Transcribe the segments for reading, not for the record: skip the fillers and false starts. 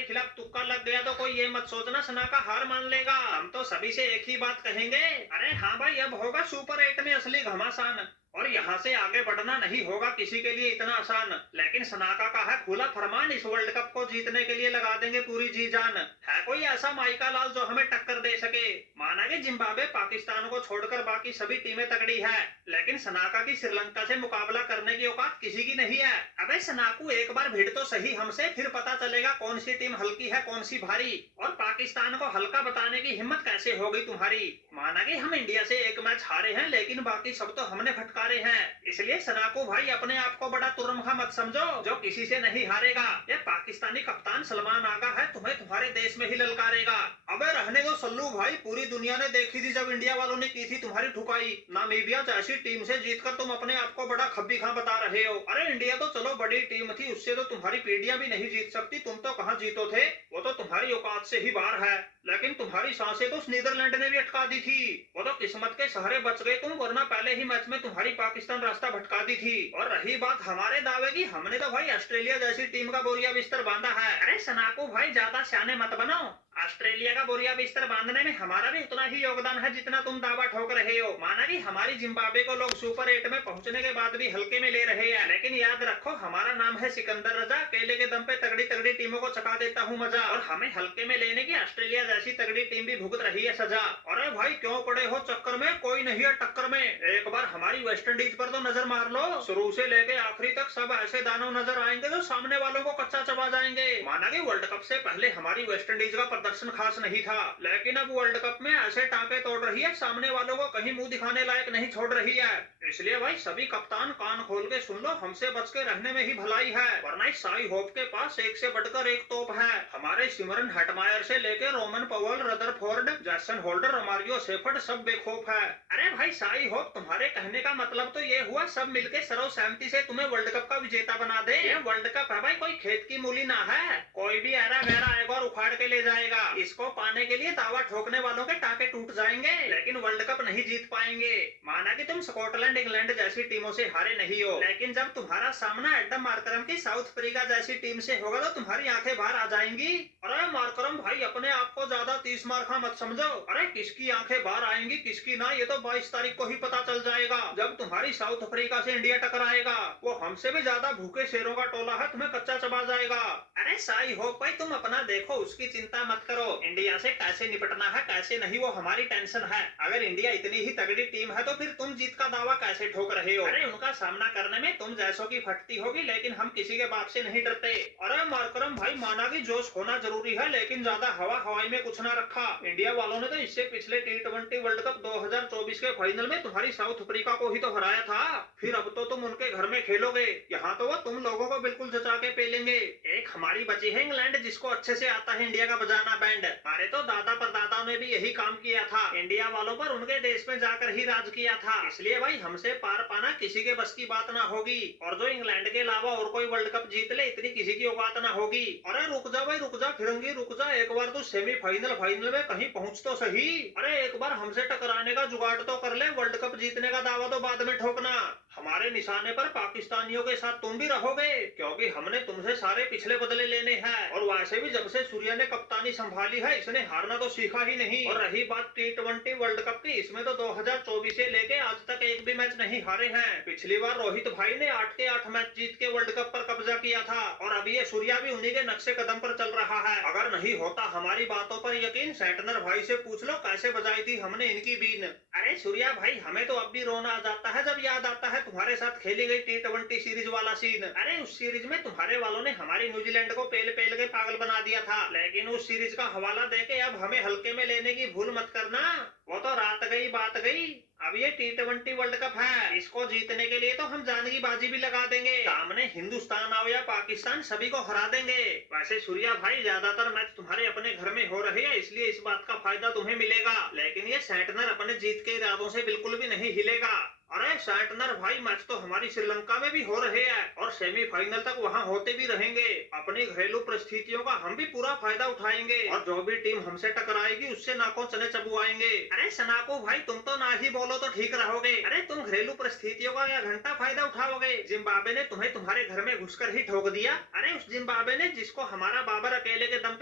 तुम्हारे खिलाफ तुक्का लग गया तो कोई ये मत सोचना सना का हार मान लेगा। हम तो सभी से एक ही बात कहेंगे, अरे हाँ भाई अब होगा सुपर 8 में असली घमासान, और यहाँ से आगे बढ़ना नहीं होगा किसी के लिए इतना आसान। लेकिन सनाका का है खुला फरमान, इस वर्ल्ड कप को जीतने के लिए लगा देंगे पूरी जी जान। है कोई ऐसा माइका लाल जो हमें टक्कर दे सके? माना कि जिम्बाब्वे पाकिस्तान को छोड़कर बाकी सभी टीमें तगड़ी है, लेकिन सनाका की श्रीलंका से मुकाबला करने की औकात किसी की नहीं है। अबे सनाकू एक बार भिड़ तो सही हमसे, फिर पता चलेगा कौन सी टीम हल्की है कौन सी भारी, और पाकिस्तान को हल्का बताने की हिम्मत कैसे हो गई तुम्हारी। माना कि हम इंडिया से एक मैच हारे हैं, लेकिन बाकी सब तो हमने फटकारे हैं। इसलिए सनाकू भाई अपने आप को बड़ा तुर्मखा मत समझो जो किसी से नहीं हारेगा। ये पाकिस्तानी कप्तान सलमान आगा है, तुम्हें तुम्हारे देश में ही ललकारेगा। अबे रहने दो सल्लू भाई, पूरी दुनिया ने देखी थी जब इंडिया वालों ने की थी तुम्हारी ठुकाई। नामीबिया जैसी टीम से जीतकर तुम अपने आप को बड़ा खब्बी खां बता रहे हो। अरे इंडिया तो चलो बड़ी टीम थी, उससे तो तुम्हारी पीढ़ियां भी नहीं जीत सकती, तुम तो कहाँ जीतो थे, वो तो तुम्हारी औकात से ही बाहर है। लेकिन तुम्हारी सांसें तो नीदरलैंड ने भी अटका दी थी, वो तो किस्मत के सहारे बच गए तुम, वरना पहले ही मैच में तुम्हारी पाकिस्तान रास्ता भटका दी थी। और रही बात हमारे दावे की, हमने तो भाई ऑस्ट्रेलिया जैसी टीम का बोरिया बिस्तर बांधा है। अरे सनाकू भाई ज्यादा सियाने मत बनो, ऑस्ट्रेलिया का बोरिया बिस्तर बांधने में हमारा भी उतना ही योगदान है जितना तुम दावा ठोक रहे हो। माना कि हमारी जिम्बाब्वे को लोग सुपर 8 में पहुंचने के बाद भी हल्के में ले रहे हैं, लेकिन याद रखो हमारा नाम है सिकंदर रजा, केले के दम पे तगड़ी तगड़ी टीमों को चका देता हूँ मजा, और हमें हल्के में लेने की ऑस्ट्रेलिया जैसी तगड़ी टीम भी भुगत रही है सजा। अरे भाई क्यों पड़े हो चक्कर में, कोई नहीं है टक्कर में। एक बार हमारी वेस्ट इंडीज पर तो नजर मार लो, शुरू से लेके आखिरी तक सब ऐसे दानव नजर आएंगे जो सामने वालों को कच्चा चबा जाएंगे। माना कि वर्ल्ड कप से पहले हमारी वेस्ट इंडीज का प्रदर्शन खास नहीं था, लेकिन अब वर्ल्ड कप में ऐसे टांके तोड़ रही है, सामने वालों को कहीं मुंह दिखाने लायक नहीं छोड़ रही है। इसलिए भाई सभी कप्तान कान खोल के सुन लो, हमसे बच के रहने में ही भलाई है, वरना इस साई होप के पास एक से बढ़कर एक तोप है। हमारे सिमरन हटमायर से लेके Rovman Powell, Rutherford, Jason Holder, Romario Shepherd सब बेखौफ है। अरे भाई साई होप, तुम्हारे कहने का मतलब तो ये हुआ सब मिलके सर्व सहमति से तुम्हें वर्ल्ड कप का विजेता बना दे। ये वर्ल्ड कप है भाई, कोई खेत की मूली ना है, कोई भी ऐरा गहरा आएगा और उखाड़ के ले जाएगा। इसको पाने के लिए दावा ठोकने वालों के टाके टूट जाएंगे, लेकिन वर्ल्ड कप नहीं जीत पाएंगे। माना कि तुम स्कॉटलैंड, इंग्लैंड जैसी टीमों से हारे नहीं हो, लेकिन जब तुम्हारा सामना एडम मार्करम की साउथ अफ्रीका जैसी टीम से होगा तो तुम्हारी आंखें बाहर आ जाएंगी। अरे मार्करम भाई अपने आप को ज्यादा 30 मार्का मत समझो, अरे किसकी आंखें बाहर आएंगी किसकी ना, ये तो 22 तारीख को ही पता चल जाएगा जब तुम्हारी साउथ अफ्रीका से इंडिया टकराएगा। वो हमसे भी ज्यादा भूखे शेरों का टोला है, तुम्हें कच्चा चबा जाएगा। अरे साई हो भाई तुम अपना देखो, उसकी चिंता मत करो, इंडिया से कैसे निपटना है कैसे नहीं वो हमारी टेंशन है। अगर इंडिया इतनी ही तगड़ी टीम है तो फिर तुम जीत का दावा कैसे ठोक रहे हो? अरे उनका सामना करने में तुम जैसों की फटती होगी, लेकिन हम किसी के बाप से नहीं डरते। अरे मार्करम भाई माना कि जोश होना जरूरी है, लेकिन ज्यादा हवा हवाई में कुछ ना रखा। इंडिया वालों ने तो इससे पिछले T20 वर्ल्ड कप 2024 के फाइनल में तुम्हारी साउथ अफ्रीका को ही तो हराया था, फिर अब तो तुम उनके घर में खेलोगे, यहाँ तो वो तुम लोगों को बिल्कुल जचा के पेलेंगे। एक हमारी बची है इंग्लैंड, जिसको अच्छे से आता है इंडिया का बजाना बैंड। हमारे तो दादा परदादा ने भी यही काम किया था, इंडिया वालों पर उनके देश में जाकर ही राज किया था, इसलिए भाई हमसे पार पाना किसी के बस की बात ना होगी। और जो इंग्लैंड के अलावा और कोई वर्ल्ड कप जीत ले इतनी किसी की औकात ना होगी। अरे रुक जा भाई रुक जा, फिरंगी रुक जा, एक बार तो सेमीफाइनल फाइनल में कहीं पहुंच तो सही। अरे एक बार हमसे टकराने का जुगाड़ तो कर ले, वर्ल्ड कप जीतने का दावा तो बाद में ठोकना। हमारे निशाने पर पाकिस्तानियों के साथ तुम भी रहोगे, क्योंकि हमने तुमसे सारे पिछले बदले लेने हैं, और वैसे भी जब से सूर्या ने कप्तानी संभाली है इसने हारना तो सीखा ही नहीं। और रही बात T20 वर्ल्ड कप की, इसमें तो 2024 से लेके आज तक एक भी मैच नहीं हारे हैं। पिछली बार रोहित भाई ने 8 के 8 मैच जीत के वर्ल्ड कप पर कब्जा किया था, और अभी ये सूर्या भी उन्हीं के नक्शे कदम पर चल रहा है। अगर नहीं होता हमारी बातों पर यकीन, सेंटनर भाई से पूछ लो कैसे बजाई थी हमने इनकी बीन। अरे सूर्या भाई हमें तो अब भी रोना आ जाता है जब याद आता है तुम्हारे साथ खेली गई T20 सीरीज वाला सीन। अरे उस सीरीज में तुम्हारे वालों ने हमारी न्यूजीलैंड को पेल पेल के पागल बना दिया था, लेकिन उस सीरीज का हवाला देके अब हमें हल्के में लेने की भूल मत करना, वो तो रात गई बात गई। अब ये T20 वर्ल्ड कप है, इसको जीतने के लिए तो हम जान की बाजी भी लगा देंगे, सामने हिंदुस्तान आओ या पाकिस्तान सभी को हरा देंगे। वैसे सूर्या भाई ज्यादातर मैच तुम्हारे अपने घर में हो रहे हैं, इसलिए इस बात का फायदा तुम्हें मिलेगा, लेकिन ये सेंटनर अपने जीत के इरादों से बिल्कुल भी नहीं हिलेगा। अरे सेंटनर भाई मैच तो हमारी श्रीलंका में भी हो रहे हैं, और सेमीफाइनल तक वहां होते भी रहेंगे। अपनी घरेलू परिस्थितियों का हम भी पूरा फायदा उठाएंगे, और जो भी टीम हमसे टकराएगी उससे नाकों चने चबुआएंगे। अरे सनाको भाई तुम तो ना ही बोलो तो ठीक रहोगे, अरे तुम घरेलू परिस्थितियों का क्या घंटा फायदा उठाओगे? जिम्बाब्वे ने तुम्हें तुम्हारे घर में घुसकर ही ठोक दिया। अरे उस जिम्बाब्वे ने जिसको हमारा बाबर अकेले के दम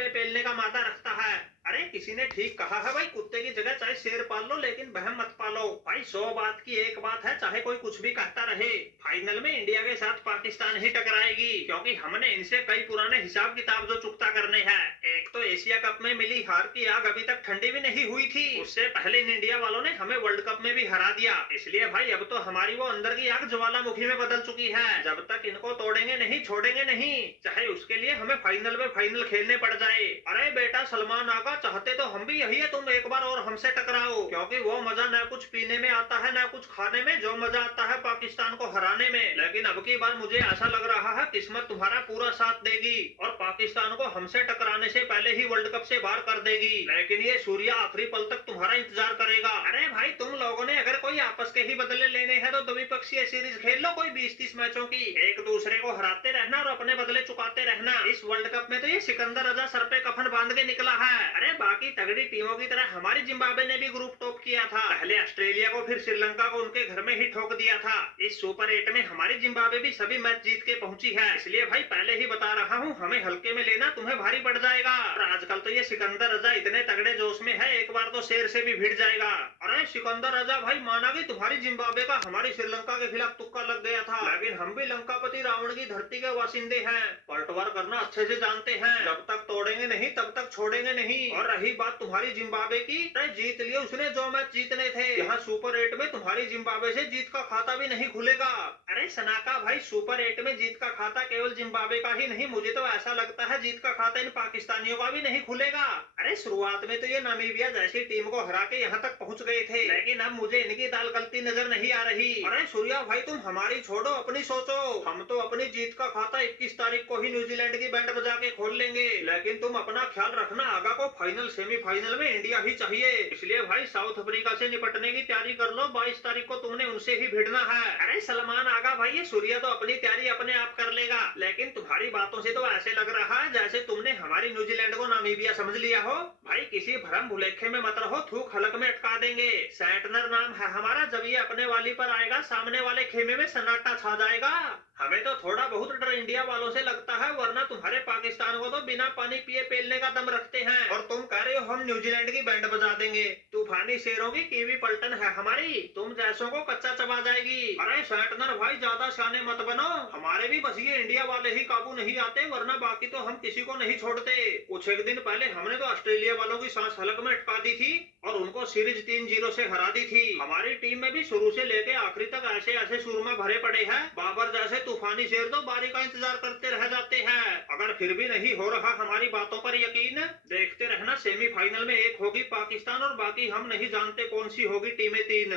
का मादा रखता है। अरे किसी ने ठीक कहा है भाई, कुत्ते की जगह चाहे शेर पाल लो लेकिन बहम मत पालो भाई। 100 बात की एक बात है, चाहे कोई कुछ भी कहता रहे, फाइनल में इंडिया के साथ पाकिस्तान ही टकराएगी, क्योंकि हमने इनसे कई पुराने हिसाब किताब जो चुकता करने हैं। एक तो एशिया कप में मिली हार की आग अभी तक ठंडी भी नहीं हुई थी, उससे पहले इन इंडिया वालों ने हमें वर्ल्ड कप में भी हरा दिया। इसलिए भाई अब तो हमारी वो अंदर की आग ज्वालामुखी में बदल चुकी है। जब तक इनको तोड़ेंगे नहीं छोड़ेंगे नहीं, चाहे उसके लिए हमें फाइनल में फाइनल खेलने पड़ जाए। अरे बेटा सलमान आगा, चाहते तो हम भी यही है, तुम एक बार और हमसे टकराओ, क्योंकि वो मजा न कुछ पीने में आता है न कुछ खाने में, जो मजा आता है पाकिस्तान को हराने में। लेकिन अब की बार मुझे ऐसा लग रहा है किस्मत तुम्हारा पूरा साथ देगी और पाकिस्तान को हमसे टकराने से पहले ही वर्ल्ड कप से बाहर कर देगी। लेकिन ये सूर्या आखिरी पल तक तुम्हारा इंतजार करेगा। अरे भाई तुम लोगों ने अगर कोई आपस के ही बदले लेने हैं तो द्विपक्षीय सीरीज खेल लो, कोई 20-30 मैचों की, एक दूसरे को हराते रहना और अपने बदले चुकाते रहना। इस वर्ल्ड कप में तो ये सिकंदर रजा सर पे कफन बांध के निकला है। अरे बाकी तगड़ी टीमों की तरह हमारी जिम्बाब्वे ने भी ग्रुप टॉप किया था, पहले ऑस्ट्रेलिया को फिर श्रीलंका को उनके घर में ही ठोक दिया था। इस सुपर 8 में हमारी जिम्बाब्वे भी सभी मैच जीत के पहुंची है, इसलिए भाई पहले ही बता रहा हूँ, हमें हल्के में लेना, तुम्हें भारी पड़ जाएगा। और आजकल तो ये सिकंदर रजा इतने तगड़े जोश में है, एक बार तो शेर से भी भिड़ जाएगा। अरे सिकंदर रजा भाई, माना कि तुम्हारी जिम्बाब्वे का हमारी श्रीलंका के खिलाफ तुक्का लग गया था, लेकिन हम भी लंकापति रावण की धरती के वासिंदे हैं, पलटवार करना अच्छे से जानते हैं। जब तक तोड़ेंगे नहीं तब तक छोड़ेंगे नहीं। और रही बात तुम्हारी जिम्बाब्वे की, जीत लिए उसने जो मैच जीतने थे, यहाँ सुपर 8 में तुम्हारी जिम्बाब्वे से जीत का खाता भी नहीं खुलेगा। अरे सनाका भाई, सुपर 8 में जीत का खाता केवल जिम्बाब्वे का ही नहीं, मुझे तो ऐसा लगता है जीत का खाता इन पाकिस्तानियों का भी नहीं खुलेगा। अरे शुरुआत में तो ये नामीबिया जैसी टीम को हरा के यहाँ तक पहुंच गए थे, लेकिन अब मुझे इनकी दाल गलती नजर नहीं आ रही। अरे सूर्या भाई, तुम हमारी छोड़ो, अपनी सोचो। हम तो अपनी जीत का खाता 21 तारीख को ही न्यूजीलैंड की बैंड बजा के खोल लेंगे, लेकिन तुम अपना ख्याल रखना, आगा को फाइनल सेमीफाइनल में इंडिया ही चाहिए। इसलिए भाई साउथ अफ्रीका से निपटने की तैयारी कर लो, 22 तारीख को तुमने उनसे ही भिड़ना है। अरे सलमान आगा भाई, ये सूर्या तो अपनी तैयारी अपने आप कर लेगा, लेकिन तुम्हारी बातों से तो ऐसे लग रहा है जैसे तुमने हमारी न्यूजीलैंड को नामीबिया समझ लिया हो। भाई किसी भ्रम भुलेखे में मत रहो, थूक हलक में अटका देंगे। सैंटनर नाम है हमारा, जब ये अपने वाली पर आएगा सामने वाले खेमे में सन्नाटा छा जाएगा। हमें तो थोड़ा बहुत डर इंडिया वालों से लगता है, वरना तुम्हारे पाकिस्तान को तो बिना पानी पिए पेलने का दम रखते हैं, और तुम कह रहे हो हम न्यूजीलैंड की बैंड बजा देंगे। तूफानी शेरों की कीवी पलटन है हमारी, तुम जैसों को कच्चा चबा जाएगी। अरे सैंटनर भाई, ज्यादा शाने मत बनो, हमारे भी बस ये इंडिया वाले ही काबू नहीं आते, वरना बाकी तो हम किसी को नहीं छोड़ते। कुछ एक दिन पहले हमने तो ऑस्ट्रेलिया वालों की सांस हलक में अटका दी थी और उनको सीरीज 3-0 से हरा दी थी। हमारी टीम में भी शुरू से लेके आखिरी तक ऐसे ऐसे सुरमा भरे पड़े हैं, बाबर जैसे तूफानी शेर तो बारी का इंतजार करते रह जाते हैं। अगर फिर भी नहीं हो रहा हमारी बातों पर यकीन, देखते रहना, सेमीफाइनल में एक होगी पाकिस्तान और बाकी हम नहीं जानते कौन सी होगी टीमें 3।